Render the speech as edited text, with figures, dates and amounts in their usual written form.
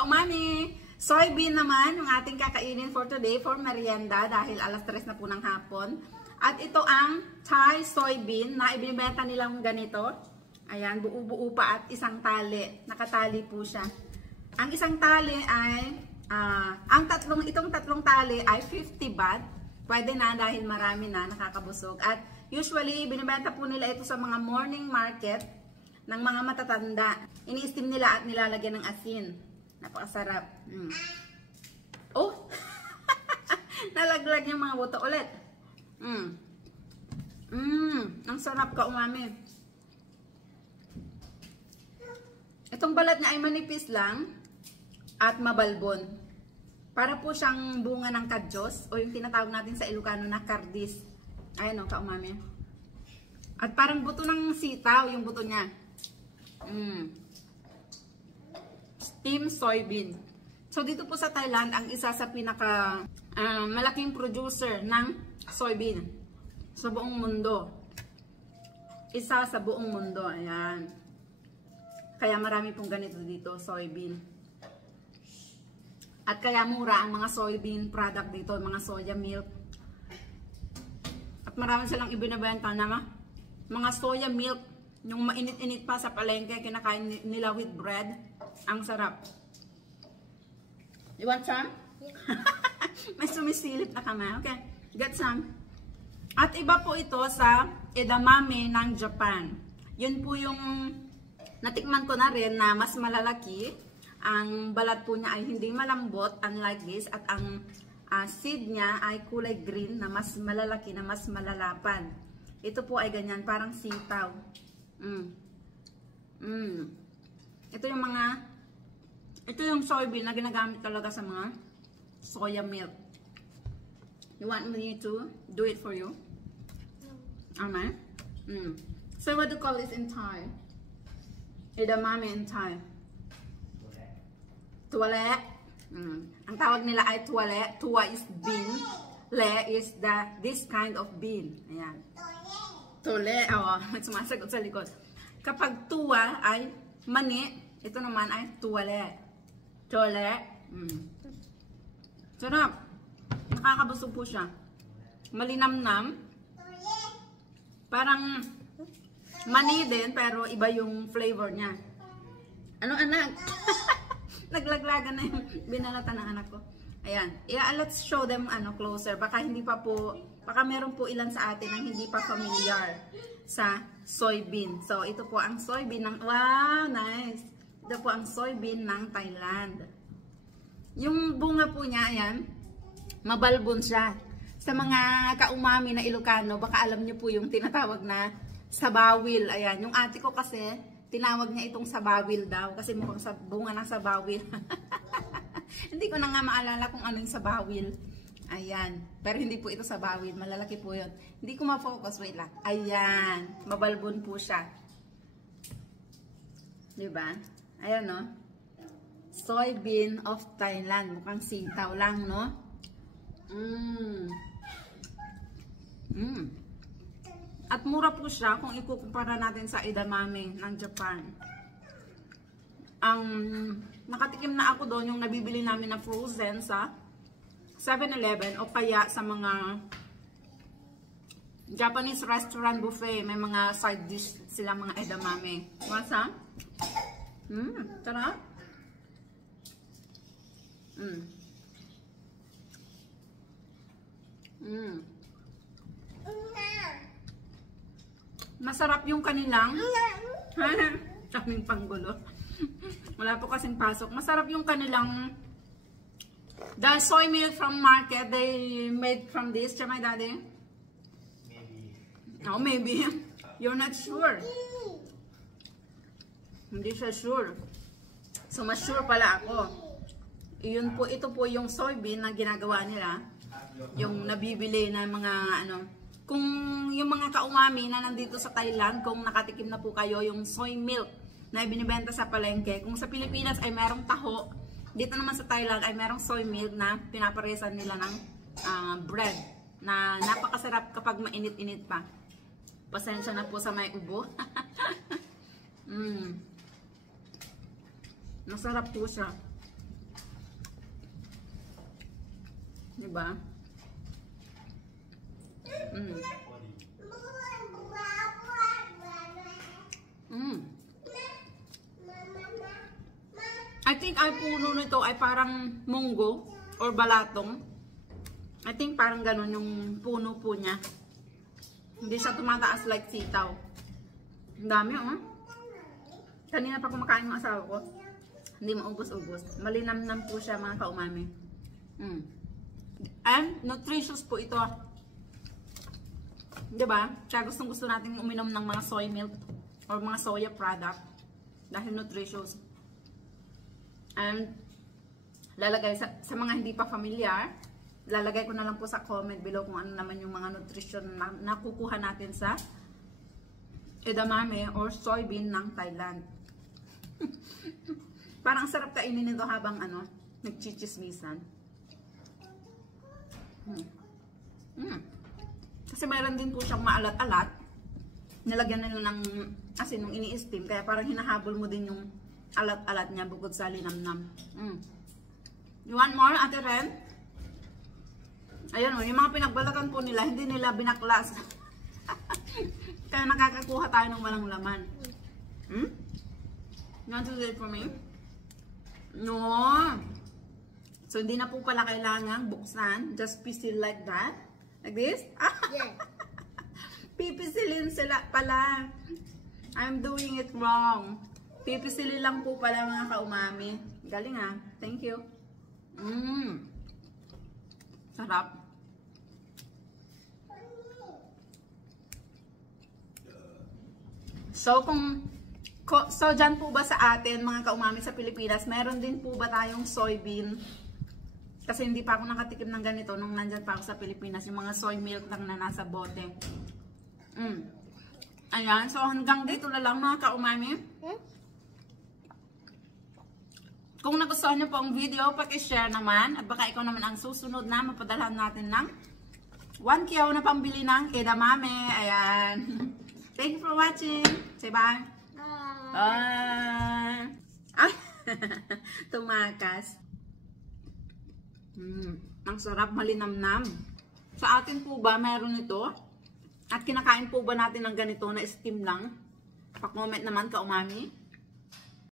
ka-umami! Soybean naman yung ating kakainin for today for merienda dahil alas 3 na po ng hapon. At ito ang Thai soybean na ibinibenta nilang ganito. Ayan, buo-buo pa at isang tali. Nakatali po siya. Ang isang tali ay, itong tatlong tali ay 50 baht. Pwede na dahil marami na, nakakabusog. At usually, binibenta po nila ito sa mga morning market ng mga matatanda. Ini-steam nila at nilalagyan ng asin. Napakasarap. Oh! Nalaglag yung mga buto ulit. Ang sarap ka-umami. Itong balat niya ay manipis lang at mabalbon. Para po siyang bunga ng kadyos o yung tinatawag natin sa Ilocano na kardis. Ayan o, ka-umami. At parang buto ng sitaw yung buto niya. Steam soybean. So dito po sa Thailand, ang isa sa pinaka malaking producer ng soybean sa buong mundo. Isa sa buong mundo. Ayan. Kaya marami pong ganito dito, soybean. At kaya mura ang mga soybean product dito, mga soya milk. At marami silang ibinabenta na mga soya milk. Yung mainit-init pa sa palengke, kinakain nila with bread. Ang sarap. You want some? Yeah. May sumisilip na kami. Okay, get some. At iba po ito sa edamame ng Japan. Yun po yung natikman ko na rin na mas malalaki. Ang balat po niya ay hindi malambot, unlike this. At ang seed niya ay kulay green na mas malalaki, na mas malalapan. Ito po ay ganyan, parang sitaw. Ito yung soybean na ginagamit talaga sa mga soya milk. You want me to do it for you? No. Amen? So what do you call this in Thai? Edamame in Thai. Tuale. Ang tawag nila ay tuale. Tua is bean. Le is this kind of bean. Ayan. Tole, sumasagot sa likod. Kapag tuwa ay mani, ito naman ay tuwale. Tole. Sarap. Nakakabusog po siya. Malinamnam. Parang mani din, pero iba yung flavor niya. Ano anak? Naglaglagan na yung binalatan ng anak ko. Ayan. Let's show them closer. Baka hindi pa po, baka meron po ilan sa atin ang hindi pa familiar sa soybean. So, ito po ang soybean ng, wow, nice. Ito po ang soybean ng Thailand. Yung bunga po niya, ayan, mabalbon siya. Sa mga kaumami na Ilocano, baka alam niyo po yung tinatawag na sabawil. Ayan, yung ate ko kasi, tinawag niya itong sabawil daw. Kasi mukhang bunga ng sabawil. Hindi ko na nga maalala kung ano yung sabawil. Ayan. Pero hindi po ito sabawil. Malalaki po yun. Hindi ko ma-focus. Wait lang. Ayan. Mabalbon po siya. Diba? Ayan, no? Soybean of Thailand. Mukhang sitaw lang, no? At mura po siya kung ikukumpara natin sa edamame ng Japan. Ang nakatikim na ako doon, yung nabibili namin na frozen sa 7-Eleven o kaya sa mga Japanese restaurant buffet. May mga side dish sila, mga edamame. Masa? Sarap. Masarap yung kanilang kaming panggulo. Wala po kasing pasok. Masarap yung kanilang the soy milk from market. They made from this. Try my daddy? Maybe. Oh, maybe. You're not sure. Hindi siya sure. So, mas sure pala ako. Iyon po, ito po yung soybean na ginagawa nila. Yung nabibili na mga kung yung mga kaumami na nandito sa Thailand, kung nakatikim na po kayo yung soy milk na ibinibenta sa palengke. Kung sa Pilipinas ay merong taho, dito naman sa Thailand ay merong soy milk na pinaparesan nila ng bread na napakasarap kapag mainit-init pa. Pasensya na po sa may ubo. Masarap po siya. Diba? I think ay puno nito ay parang munggo or balatong. I think parang ganun yung puno po niya. Hindi siya tumataas like sitaw. Ang dami, oh. Kanina pa kumakain ng asawa ko. Hindi maubos-ubos. Malinamnam po siya, mga kaumami. And nutritious po ito. Diba? Kaya gustong-gusto natin uminom ng mga soy milk or mga soya product dahil nutritious. And lalagay sa mga hindi pa familiar, lalagay ko na lang po sa comment below kung ano naman yung mga nutrition na nakukuha natin sa edamame or soybean ng Thailand. Parang sarap kainin nito habang nagchichismisan. Kasi mayroon din po siyang maalat-alat. Nilagyan nila ng asin nung ini-steam. Kaya parang hinahabol mo din yung alat-alat niya bukod sa linamnam. You want more, Ate Ren? Ayan o, yung mga pinagbalatan po nila, hindi nila binaklas. Kaya nakakakuha tayo ng walang laman. You want to do it for me? No. So, hindi na po pala kailangan buksan. Just pisil like that. Like this? Yeah. Pipisilin sila pala. I'm doing it wrong. Pipisilin lang po pala, mga kaumami. Galing ah. Thank you. Sarap. So, dyan po ba sa atin, mga kaumami sa Pilipinas, meron din po ba tayong soybean? Kasi hindi pa ako nakatikim ng ganito nung nandyan pa ako sa Pilipinas. Yung mga soy milk lang na nasa bote. Ayan. So, hanggang dito na lang, mga kaumami. Kung nagustuhan nyo po ang video, paki-share naman. At baka ikaw naman ang susunod na mapadalhan natin ng 1 kilo na pambili ng edamame. Ayan. Thank you for watching. Say bye. Bye. Tumakas. Ang sarap, malinamnam. Sa atin po ba meron ito? At kinakain po ba natin ng ganito na steam lang? Pa-comment naman, kaumami.